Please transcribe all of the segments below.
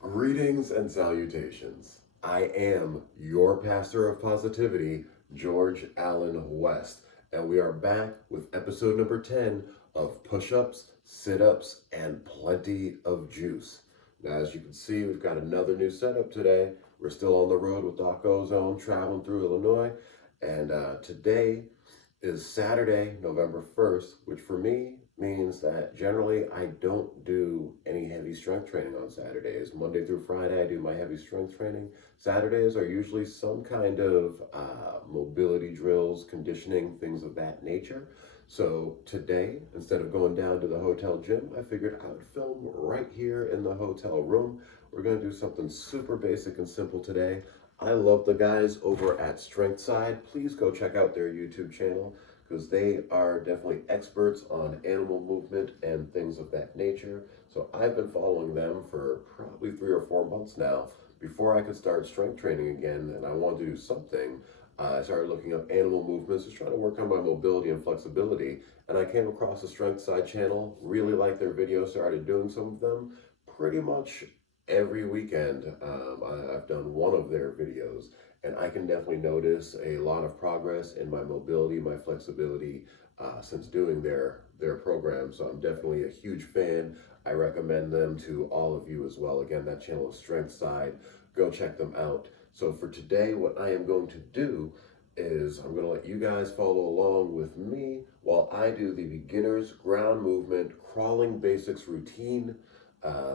Greetings and salutations. I am your pastor of positivity, George Allen West, and we are back with episode number 10 of Push-Ups, Sit-Ups, and Plenty of Juice. Now, as you can see, we've got another new setup today. We're still on the road with Doc Ozone, traveling through Illinois, and today is Saturday, November 1st, which for me means that generally I don't do any heavy strength training on Saturdays. Monday through Friday, I do my heavy strength training. Saturdays are usually some kind of mobility drills, conditioning, things of that nature. So today, instead of going down to the hotel gym, I figured I would film right here in the hotel room. We're going to do something super basic and simple today. I love the guys over at Strength Side. Please go check out their YouTube channel because they are definitely experts on animal movement and things of that nature. So I've been following them for probably 3 or 4 months now. Before I could start strength training again and I wanted to do something, I started looking up animal movements, just trying to work on my mobility and flexibility. And I came across the Strength Side channel, really liked their videos, started doing some of them. Pretty much every weekend, I've done one of their videos, and I can definitely notice a lot of progress in my mobility, my flexibility since doing their program. So I'm definitely a huge fan. I recommend them to all of you as well. Again, that channel is Strength Side. Go check them out. So for today, what I am going to do is I'm going to let you guys follow along with me while I do the beginner's ground movement crawling basics routine.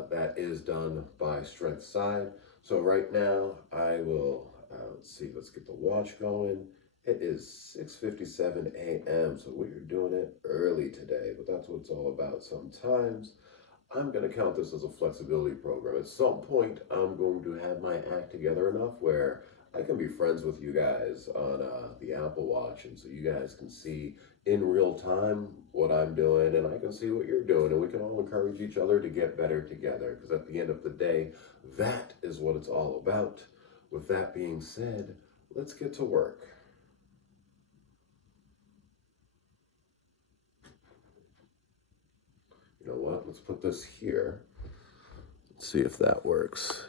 That is done by Strength Side. So right now I will, let's see, let's get the watch going. It is 6:57 a.m. So we're doing it early today, but that's what it's all about sometimes. I'm going to count this as a flexibility program. At some point, I'm going to have my act together enough where I can be friends with you guys on the Apple Watch, and so you guys can see in real time what I'm doing, and I can see what you're doing, and we can all encourage each other to get better together, because at the end of the day, that is what it's all about. With that being said, let's get to work. You know what? Let's put this here. Let's see if that works.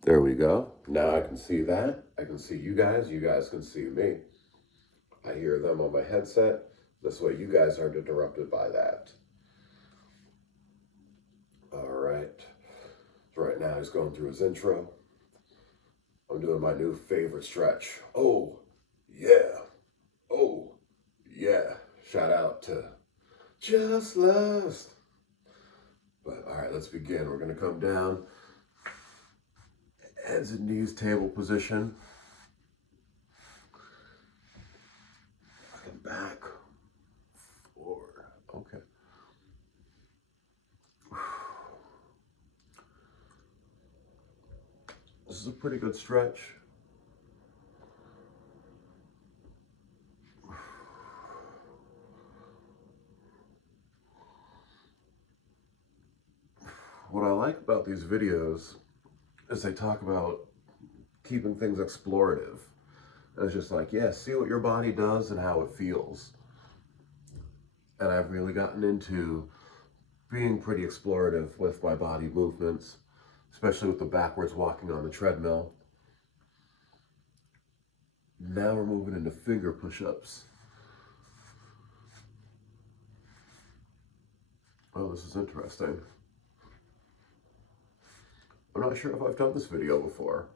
There we go. Now I can see that. I can see you guys. You guys can see me. I hear them on my headset. This way you guys aren't interrupted by that. All right. So right now he's going through his intro. I'm doing my new favorite stretch. Oh, yeah. Oh, yeah. Shout out to Just Lust. But all right, let's begin. We're going to come down. Hands and knees, table position. Fucking back. Forward. Okay. This is a pretty good stretch. What I like about these videos is they talk about keeping things explorative. And it's just like, yeah, see what your body does and how it feels. And I've really gotten into being pretty explorative with my body movements, especially with the backwards walking on the treadmill. Now we're moving into finger push-ups. Oh, this is interesting. I'm not sure if I've done this video before.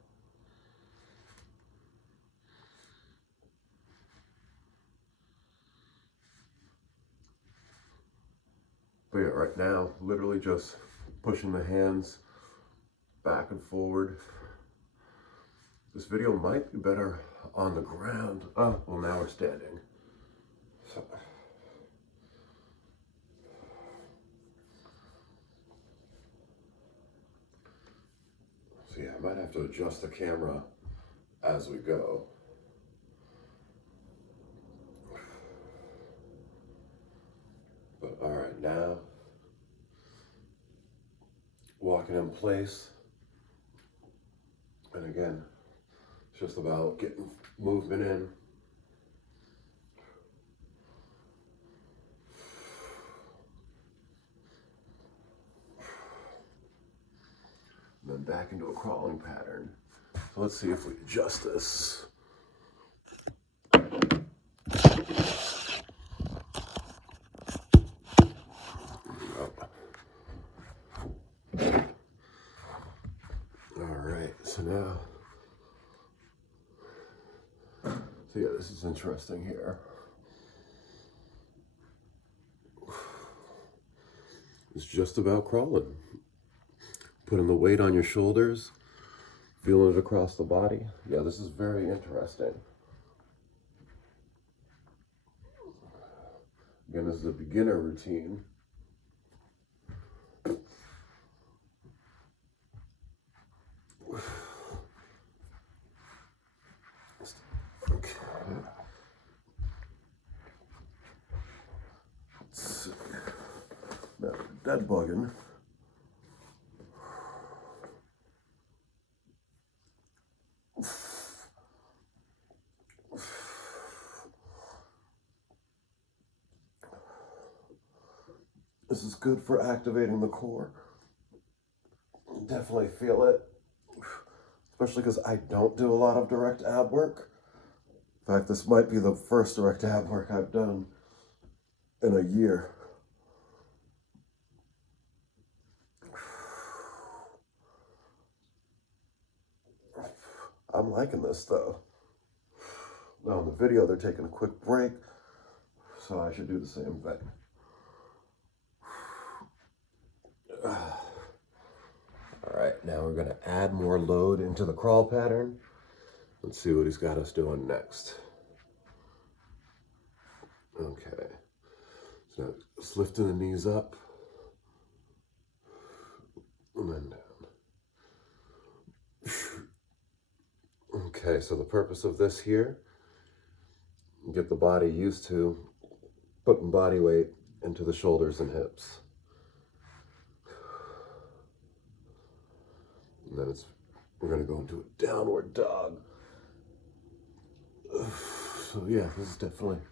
But yeah, right now, literally just pushing the hands back and forward. This video might be better on the ground. Oh, well, now we're standing. So yeah, I might have to adjust the camera as we go. But all right, now walking in place. And again, it's just about getting movement in. then back into a crawling pattern. So let's see if we adjust this. All right, so now, so yeah, this is interesting here. It's just about crawling. Putting the weight on your shoulders, feeling it across the body. Yeah, this is very interesting. Again, this is a beginner routine. Okay. Let's see. Now, dead bugging. This is good for activating the core. Definitely feel it, especially because I don't do a lot of direct ab work. In fact, this might be the first direct ab work I've done in a year. I'm liking this though. Now in the video, they're taking a quick break, so I should do the same thing. All right, now we're gonna add more load into the crawl pattern. Let's see what he's got us doing next. Okay, so now just lifting the knees up and then down. Okay, so the purpose of this here, get the body used to putting body weight into the shoulders and hips. And then we're gonna go into a downward dog. So yeah, this is definitely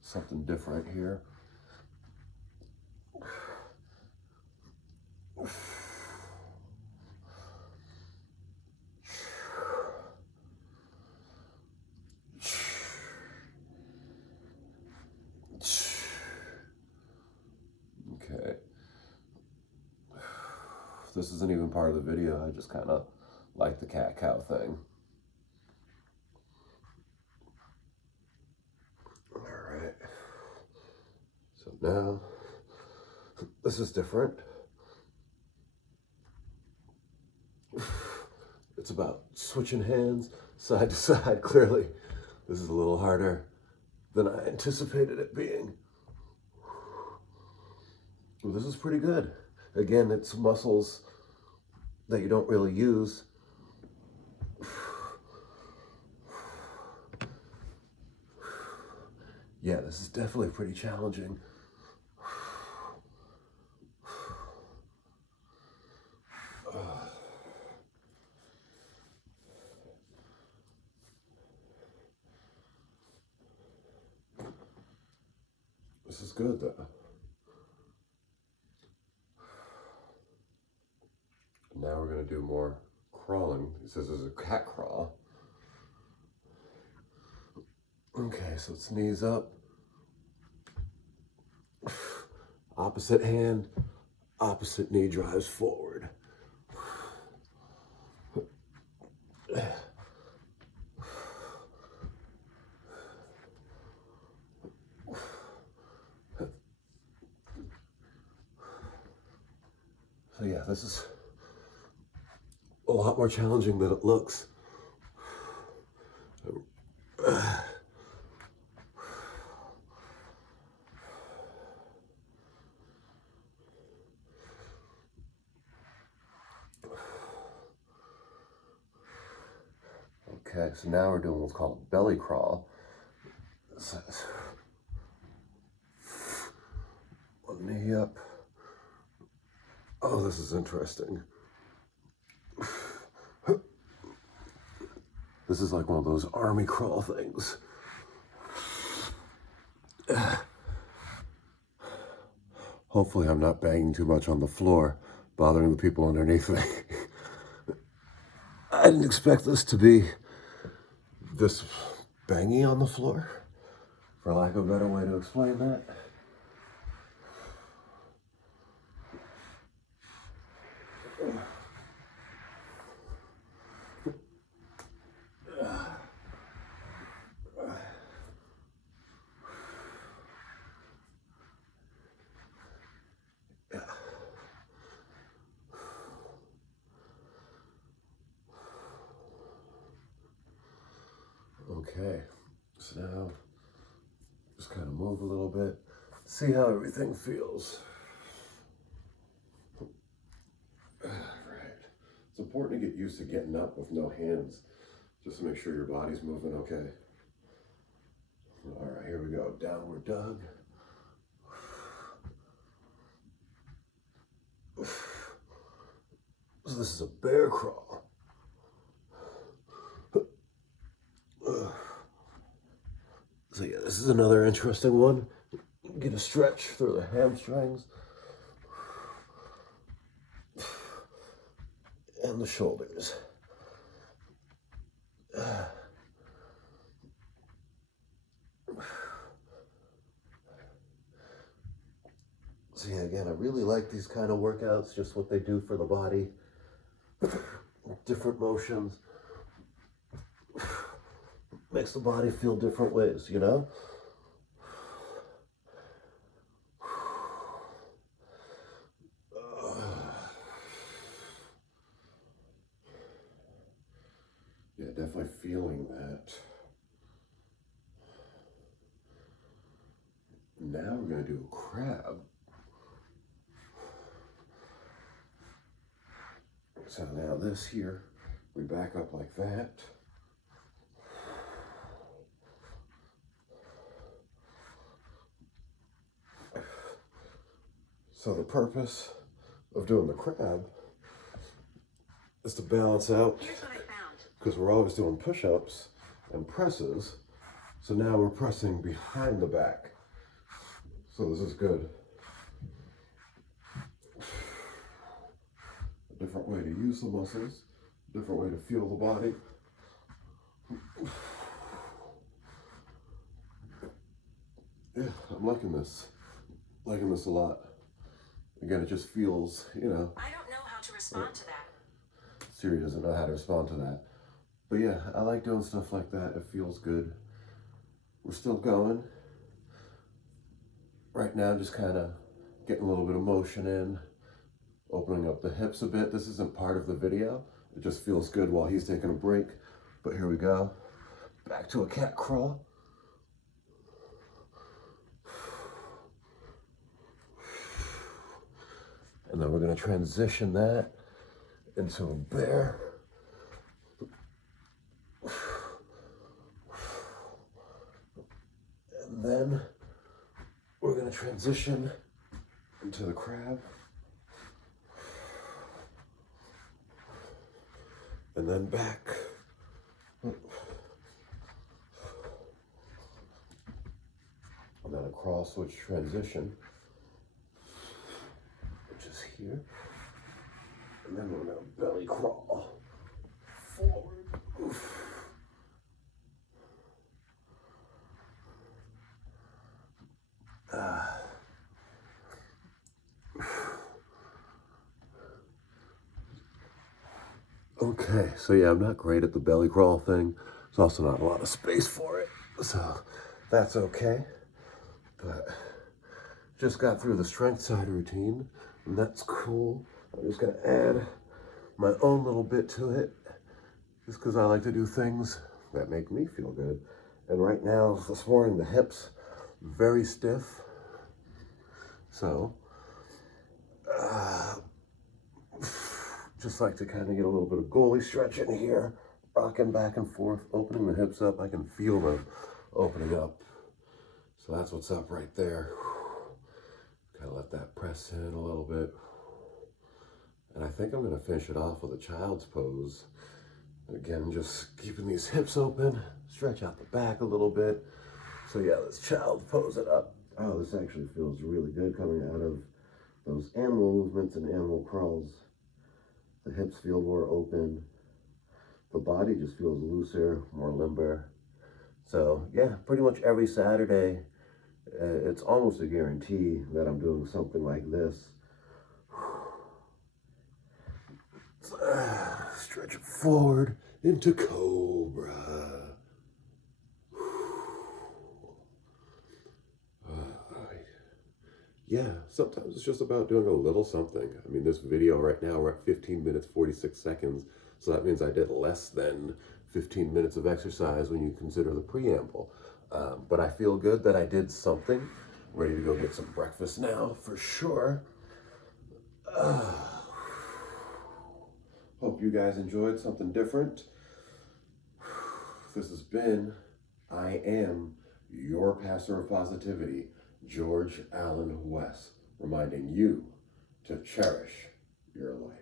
something different here. Okay. This isn't even part of the video. I just kind of like the cat-cow thing. All right. So now, this is different. It's about switching hands side to side. Clearly, this is a little harder than I anticipated it being. Well, this is pretty good. Again, it's muscles that you don't really use. Yeah, this is definitely pretty challenging. This is good though. Now we're going to do more crawling. It says there's a cat crawl. Okay, so it's knees up. Opposite hand, opposite knee drives forward. So yeah, this is a lot more challenging than it looks. Okay, so now we're doing what's called a belly crawl. One knee up. Oh, this is interesting. This is like one of those army crawl things. Hopefully I'm not banging too much on the floor, bothering the people underneath me. I didn't expect this to be this bangy on the floor, for lack of a better way to explain that. Okay, so now just kind of move a little bit, see how everything feels. All right, it's important to get used to getting up with no hands, just to make sure your body's moving okay. All right, here we go, downward dog. So this is a bear crawl. So yeah, this is another interesting one. Get a stretch through the hamstrings and the shoulders. So yeah, again, I really like these kind of workouts, just what they do for the body. Different motions. Makes the body feel different ways, you know? Yeah, definitely feeling that. Now we're going to do a crab. So now this here, we back up like that. So the purpose of doing the crab is to balance out, because we're always doing push-ups and presses. So now we're pressing behind the back. So this is good. A different way to use the muscles, a different way to feel the body. Yeah, I'm liking this a lot. Again, it just feels, you know. I don't know how to respond to that. Siri doesn't know how to respond to that. But yeah, I like doing stuff like that. It feels good. We're still going. Right now, just kind of getting a little bit of motion in, opening up the hips a bit. This isn't part of the video. It just feels good while he's taking a break. But here we go. Back to a cat crawl. And then we're going to transition that into a bear. And then we're going to transition into the crab. And then back. And then a cross switch transition, which is here. And then we're going to belly crawl forward. Oof. Okay, so yeah, I'm not great at the belly crawl thing. There's also not a lot of space for it, so that's okay. But just got through the strength side routine, and that's cool. I'm just gonna add my own little bit to it, just because I like to do things that make me feel good. And right now, this morning, the hips very stiff, so just like to kind of get a little bit of goalie stretch in here, rocking back and forth, opening the hips up. I can feel them opening up. So that's what's up right there. Kind of let that press in a little bit. And I think I'm going to finish it off with a child's pose. Again, just keeping these hips open, stretch out the back a little bit. So yeah, let's child's pose it up. Oh, this actually feels really good coming out of those animal movements and animal crawls. The hips feel more open. the body just feels looser, more limber. So yeah, pretty much every Saturday, it's almost a guarantee that I'm doing something like this. Stretch it forward into cobra. Yeah, sometimes it's just about doing a little something. I mean, this video right now, we're at 15 minutes, 46 seconds. So that means I did less than 15 minutes of exercise when you consider the preamble. But I feel good that I did something. Ready to go get some breakfast now, for sure. Hope you guys enjoyed something different. This has been, I am your pastor of positivity, George Allen West, reminding you to cherish your life.